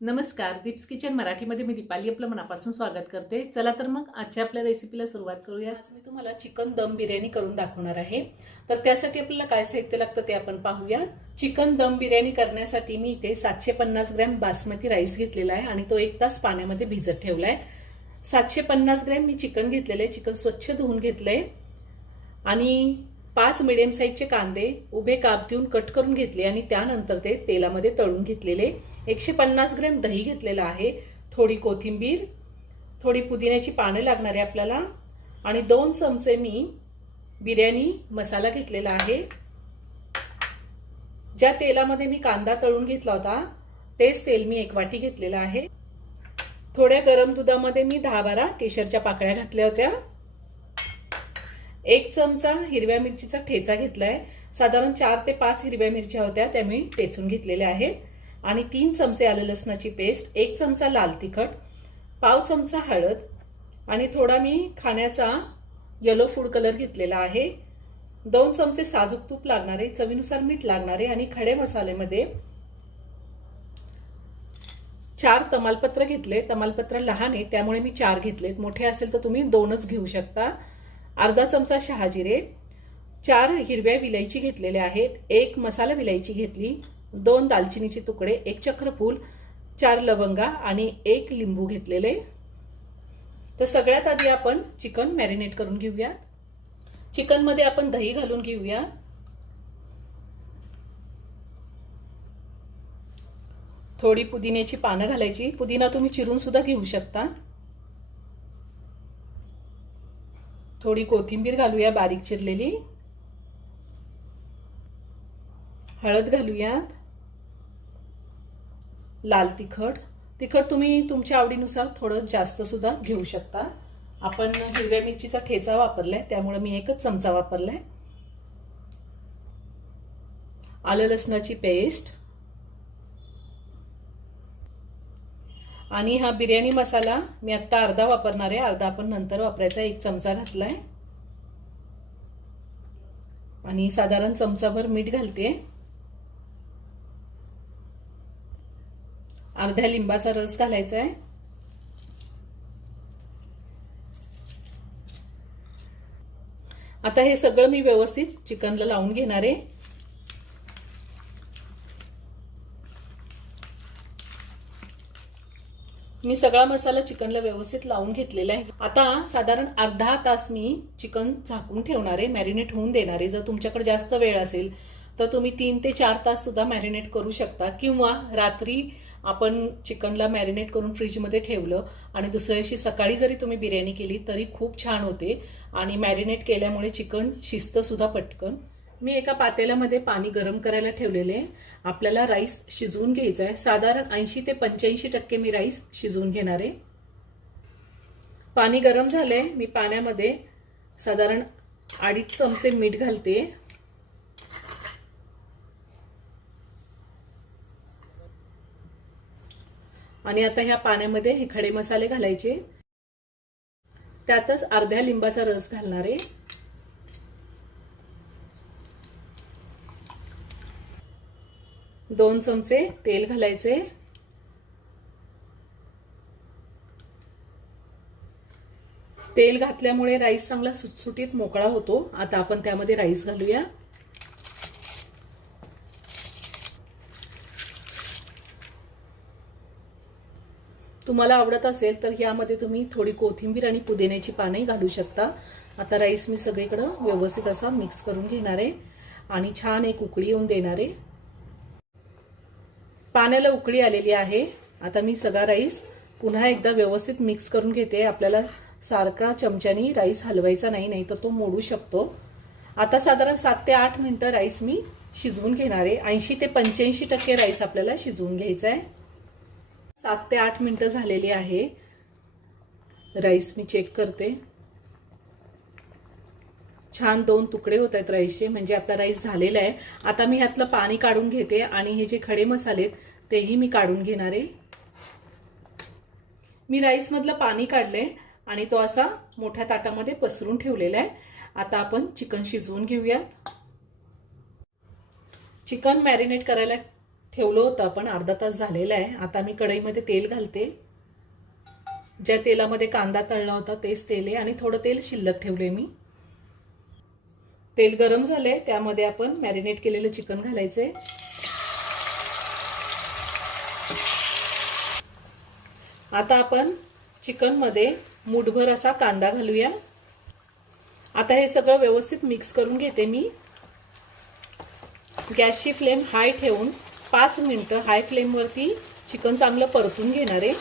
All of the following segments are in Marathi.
नमस्कार दीप्स किचन मराठीमध्ये मी दीपाली आपलं मनापासून स्वागत करते. चला तर मग आजच्या आपल्या रेसिपीला सुरुवात करूया आज मी तुम्हाला चिकन दम बिर्याणी करून दाखवणार आहे. तर त्यासाठी आपल्याला काय साहित्य लागतं ते आपण पाहूया चिकन दम बिर्याणी करण्यासाठी मी इथे सातशे पन्नास ग्रॅम बासमती राईस घेतलेला आहे आणि तो एक तास पाण्यामध्ये भिजत ठेवला आहे सातशे पन्नास ग्रॅम मी चिकन घेतलेलं आहे. चिकन स्वच्छ धुवून घेतलंय. आणि पाच मिडियम साईजचे कांदे उभे काप देऊन कट करून घेतले आणि त्यानंतर ते तेलामध्ये तळून घेतलेले. एकशे पन्नास ग्रॅम दही घेतलेलं आहे. थोडी कोथिंबीर थोडी पुदिन्याची पानं लागणार आहे आपल्याला. आणि दोन चमचे मी बिर्याणी मसाला घेतलेला आहे. ज्या तेलामध्ये मी कांदा तळून घेतला होता तेच तेल मी एक वाटी घेतलेलं आहे. थोड्या गरम दुधामध्ये मी दहा बारा केशरच्या पाकळ्या घातल्या होत्या. एक चमचा हिरव्या मिरचीचा ठेचा घेतलाय. साधारण चार ते पाच हिरव्या मिरच्या होत्या त्या मी टेचून घेतलेल्या आहेत. आणि तीन चमचे आलं लसणाची पेस्ट एक चमचा लाल तिखट पाव चमचा हळद आणि थोडा मी खाण्याचा येलो फूड कलर घेतलेला आहे. दोन चमचे साजूक तूप लागणारे चवीनुसार मीठ लागणारे आणि खडे मसाल्यामध्ये चार तमालपत्र घेतले. तमालपत्र लहान आहे त्यामुळे मी चार घेतलेत. मोठे असेल तर तुम्ही दोनच घेऊ शकता. अर्धा चमचा शहाजिरे चार हिरव्या विलायची घेतलेल्या आहेत. एक मसाला विलायची घेतली. दोन दालचिनीचे तुकडे एक चक्रफूल चार लवंगा आणि एक लिंबू घेतलेले. तर सगळ्यात आधी आपण चिकन मॅरिनेट करून घेऊया. चिकनमध्ये आपण दही घालून घेऊया. थोडी पुदिन्याची पानं घालायची. पुदिना तुम्ही चिरून सुद्धा घेऊ शकता. थोडी कोथिंबीर घालूया बारीक चिरलेली. हळद घालूयात. लाल तिखट. तिखट तुम्ही तुमच्या आवडीनुसार थोडं जास्त सुद्धा घेऊ शकता. आपण हिरव्या मिरचीचा ठेचा वापरलाय त्यामुळे मी एकच चमचा वापरलाय. आलं लसणाची पेस्ट. आणि हा बिर्याणी मसाला मी आत्ता अर्धा वापरणार आहे अर्धा आपण नंतर वापरायचा एक चमचा घातलाय. आणि साधारण चमचाभर मीठ घालते. अर्ध्या लिंबाचा रस घालायचा आहे. आता हे सगळं मी व्यवस्थित चिकनला लावून घेणार आहे. मी सगळा मसाला चिकनला व्यवस्थित लावून घेतलेला आहे. आता साधारण अर्धा तास मी चिकन झाकून ठेवणार आहे मॅरिनेट होऊन देणार आहे. जर तुमच्याकडे जास्त वेळ असेल तर तुम्ही तीन ते चार तास सुद्धा मॅरिनेट करू शकता. किंवा रात्री आपण चिकनला मॅरिनेट करून फ्रीजमध्ये ठेवलं आणि दुसऱ्या दिवशी सकाळी जरी तुम्ही बिर्याणी केली तरी खूप छान होते. आणि मॅरिनेट केल्यामुळे चिकन शिस्तसुद्धा पटकन. मी एका पातेल्यामध्ये पाणी गरम करायला ठेवलेले. आपल्याला राईस शिजवून घ्यायचा आहे साधारण ऐंशी ते पंच्याऐंशी टक्के मी राईस शिजवून घेणार आहे. पाणी गरम झालंय. मी पाण्यामध्ये साधारण अडीच चमचे मीठ घालते. आणि आता ह्या पाण्यामध्ये हे खडे मसाले घालायचे. त्यातच अर्ध्या लिंबाचा रस घालणार आहे. दोन चमचे तेल घालायचे. तेल घातल्यामुळे राईस चांगला सुटसुटीत मोकळा होतो. आता आपण त्यामध्ये राईस घालूया. तुम्हाला आवडत असेल तर यामध्ये तुम्ही थोडी कोथिंबीर आणि पुदिन्याची पानंही घालू शकता. आता राईस मी सगळीकडं व्यवस्थित असा मिक्स करून घेणार आहे आणि छान एक उकळी येऊन देणार आहे. पाण्याला उकळी आलेली आहे. आता मी सगळा राईस पुन्हा एकदा व्यवस्थित मिक्स करून घेते. आपल्याला सारखा चमच्यानी राईस हलवायचा नाही नाही तर तो मोडू शकतो. आता साधारण सात ते आठ मिनिटं राईस मी शिजवून घेणार आहे. ऐंशी ते पंच्याऐंशी टक्के राईस आपल्याला शिजवून घ्यायचा आहे. सात ते आठ मिनिटं झालेली आहे. राईस मी चेक करते. छान दोन तुकडे होत आहेत राईसचे म्हणजे आपला राईस झालेला आहे. आता मी ह्यातलं पाणी काढून घेते आणि हे जे खडे मसाले आहेत तेही मी काढून घेणार आहे. मी राईसमधलं पाणी काढलंय आणि तो असा मोठ्या ताटामध्ये पसरून ठेवलेला आहे. आता आपण चिकन शिजवून घेऊयात. चिकन मॅरिनेट करायला ठेवलं होतं आपण अर्धा तास झालेला आहे. आता मी कढईमध्ये तेल घालते. ज्या तेलामध्ये कांदा तळला होता तेच तेल आहे. आणि थोडं तेल शिल्लक ठेवले मी. तेल गरम झालंय त्यामध्ये आपण मॅरिनेट केलेलं चिकन घालायचंय. आता आपण चिकनमध्ये मुठभर असा कांदा घालूया. आता हे सगळं व्यवस्थित मिक्स करून घेते मी. गॅसची फ्लेम हाय ठेवून पाच मिनटं हाय फ्लेमवरती चिकन चांगलं परतून घेणार आहे.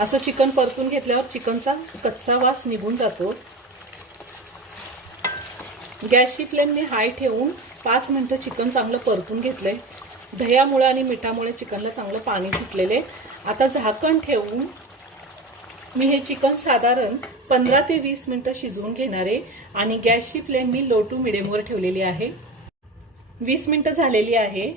असं चिकन परतून घेतल्यावर चिकनचा कच्चा वास निघून जातो. गॅसची फ्लेम मी हाय ठेवून पाच मिनटं चिकन चांगलं परतून घेतलंय. दह्यामुळे आणि मिठामुळे चिकनला चांगलं पाणी सुटलेले आता झाकण ठेवून मी हे चिकन साधारण पंधरा ते वीस मिनटं शिजवून घेणार आहे. आणि गॅसची फ्लेम मी लो टू मिडियमवर ठेवलेली आहे. वीस मिनटं झालेली आहे.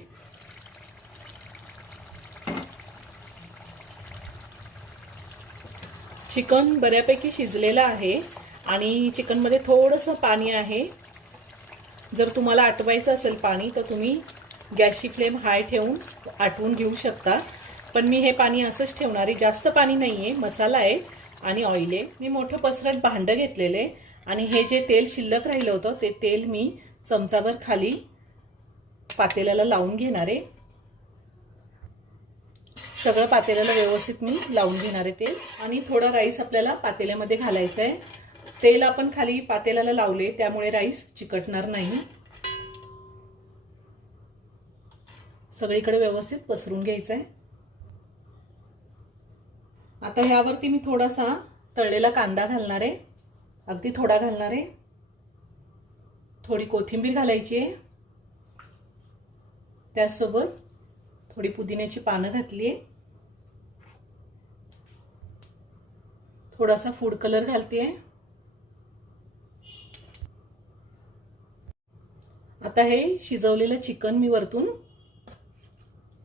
चिकन बऱ्यापैकी शिजलेलं आहे आणि चिकनमध्ये थोडंसं पाणी आहे. जर तुम्हाला आटवायचं असेल पाणी तर तुम्ही गॅसची फ्लेम हाय ठेवून आटवून घेऊ शकता. पण मी हे पाणी असंच ठेवणार आहे जास्त पाणी नाही आहे मसाला आहे आणि ऑइल आहे. मी मोठं पसरट भांडं घेतलेले आणि हे जे तेल शिल्लक राहिलं होतं ते तेल मी चमचाभर खाली पातेल्याला लावून घेणार आहे. सगळं पातेल्याला व्यवस्थित मी लावून घेणार आहे तेल. आणि थोडा राईस आपल्याला पातेल्यामध्ये घालायचं आहे. तेल आपण खाली पातेल्याला लावले त्यामुळे राईस चिकटणार नाही. सगळीकडे व्यवस्थित पसरून घ्यायचं आहे. आता ह्यावरती मी थोडासा तळलेला कांदा घालणार आहे. अगदी थोडा घालणार आहे. थोडी कोथिंबीर घालायची आहे. त्यासोबत थोडी पुदिन्याची पानं घातली आहे थोडासा फूड कलर घालते आता हे शिजवलेलं चिकन मी वरतून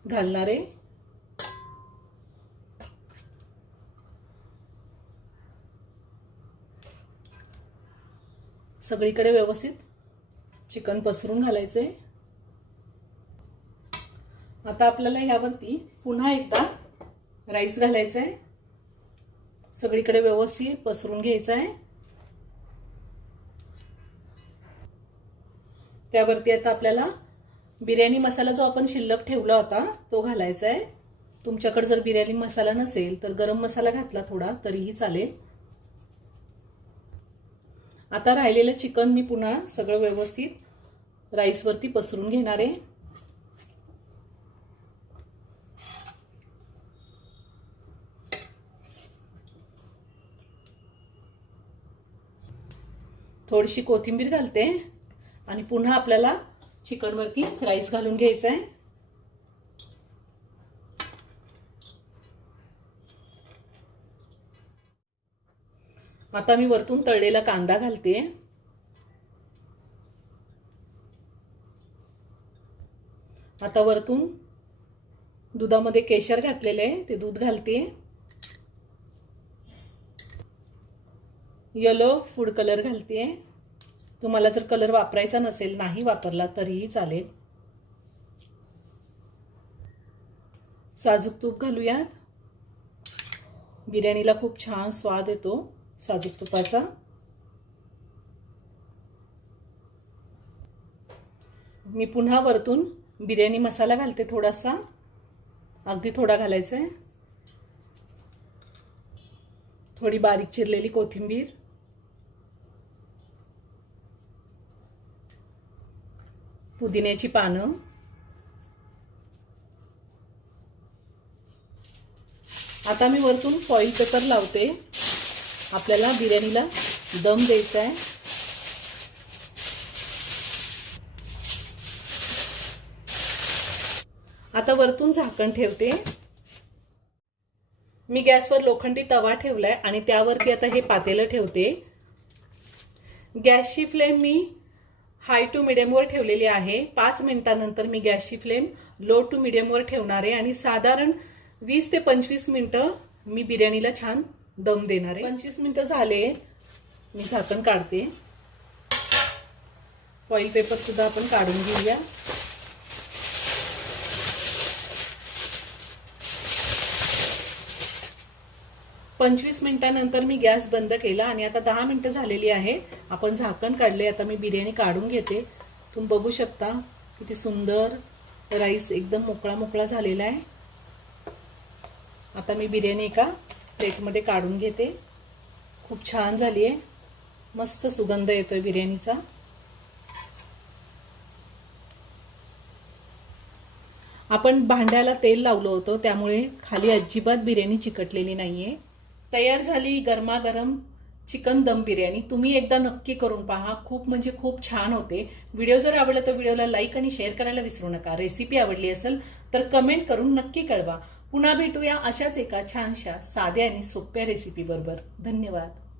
घालणार. आहे सगळीकडे व्यवस्थित चिकन पसरून घालायचंय. आता आपल्याला ह्यावरती पुन्हा एकदा राईस घालायचा आहे सगळीकडे व्यवस्थित पसरून घ्यायचा आहे त्यावरती आता आपल्याला बिर्याणी मसाला जो आपण शिल्लक ठेवला होता तो घालायचा आहे तुमच्याकडे जर बिर्याणी मसाला नसेल तर गरम मसाला घातला थोडा तरीही चालेल. आता राहिलेलं चिकन मी पुन्हा सगळं व्यवस्थित राईसवरती पसरून घेणार. आहे थोडीशी कोथिंबीर घालते आणि पुन्हा आपल्याला चिकनवरती राईस घालून घ्यायचा आहे आता मी वरतून तळलेला कांदा घालते. आता वरतून दुधामध्ये केशर घातलेले आहे ते दूध घालते. यलो फूड कलर घालते तुम्हाला जर कलर वापरायचा नसेल नाही वापरला तरीही चालेल. साजूक तूप घालूयात. बिर्याणीला खूप छान स्वाद येतो साजूक तुपाचा. मी पुन्हा वरतून बिर्याणी मसाला घालते थोडासा. अगदी थोडा घालायचा आहे थोडी बारीक चिरलेली कोथिंबीर. पुदिन्याची पानं. आता मी वरतून फॉईल पेपर लावते. आपल्याला बिर्याणीला दम द्यायचा आहे आता वरतून झाकण ठेवते. मी गॅसवर लोखंडी तवा ठेवलाय आणि त्यावरती आता हे पातेलं ठेवते. गॅसची फ्लेम मी हाय टू मिडियमवर ठेवलेली आहे. पाच मिनिटानंतर मी गॅसची फ्लेम लो टू मिडियमवर ठेवणार आहे आणि साधारण वीस ते पंचवीस मिनटं मी बिर्याणीला छान दम देणार आहे. पंचवीस मिनटं झाले. मी झाकण काढते. फॉईल पेपर सुद्धा आपण काढून घेऊया. पंचवीस मिनिटानंतर मी गॅस बंद केला आणि आता दहा मिनटं झालेली आहे. आपण झाकण काढले आता मी बिर्याणी काढून घेते. तुम्ही बघू शकता किती सुंदर राईस एकदम मोकळा मोकळा झालेला आहे. आता मी बिर्याणी एका प्लेटमध्ये काढून घेते. खूप छान झाली आहे मस्त सुगंध येतोय बिर्याणीचा. आपण भांड्याला तेल लावलं होतं त्यामुळे खाली अजिबात बिर्याणी चिकटलेली नाहीये. तयार झाली गरमागरम चिकन दम बिर्याणी. तुम्ही एकदा नक्की करून पहा. खूप म्हणजे खूप छान होते. व्हिडिओ जर आवडला तर व्हिडिओला लाईक आणि शेअर करायला विसरू नका. रेसिपी आवडली असेल तर कमेंट करून नक्की कळवा. पुन्हा भेटूया अशाच एका छानशा साध्या आणि सोप्या रेसिपी बरोबर. धन्यवाद.